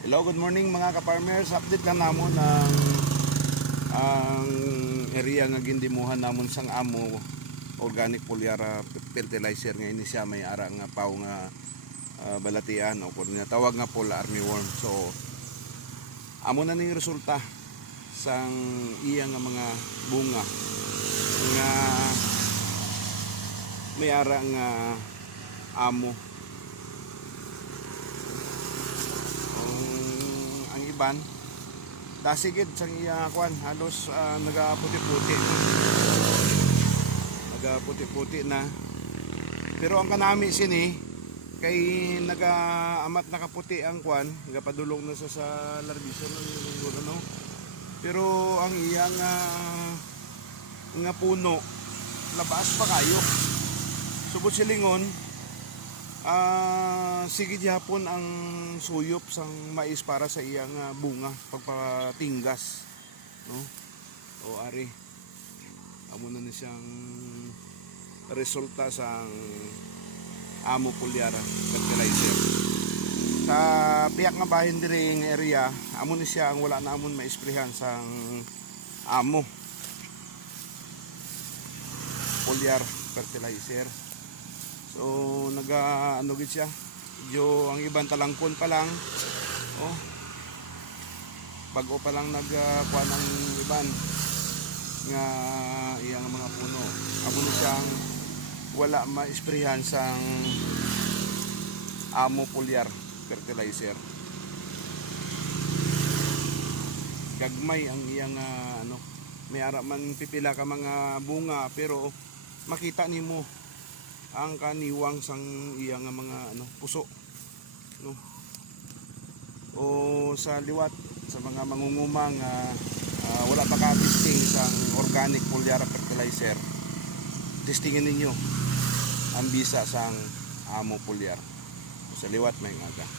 Hello, good morning mga ka-farmers. Update lang namon ang area nga gindimuhan namon sang amo organic foliar fertilizer nga ini siya may ara nga paw nga balatian o kun nga tawag nga pula armyworm. So amo na ning resulta sang iya nga mga bunga nga may ara nga amo. Ang iban dasigid sang iya kwan halos nagaputi-puti na, pero ang kanami sini kay nagaamat nakaputi ang kwan, nagapadulong na sa larbison ng ano, pero ang iya nga puno labas pa kayo subot silingon. Sige hapon ang suyop sang mais para sa iyang bunga pagpatinggas, no? O ari amo na ni siyang resulta sang amo foliar fertilizer sa piyak nga bahin diri nga area. Amo ni siya ang wala na amon maisprehan sang amo foliar fertilizer. So ano gid siya, yung ang ibang talangkon pa lang, oh, bago pa lang nagkuha ng iban nga iyang mga puno. Amo ni siyang wala ma-isprehan sang amo foliar fertilizer. Gagmay ang iyang ano, may ara man pipila ka mga bunga pero makita nimo ang kaniwang sang iyang mga ano puso, no? O sa liwat sa mga mangungumang wala pa ka testing sang organic foliar fertilizer, testingin ninyo ang bisa sang amo foliar sa liwat may ngaga.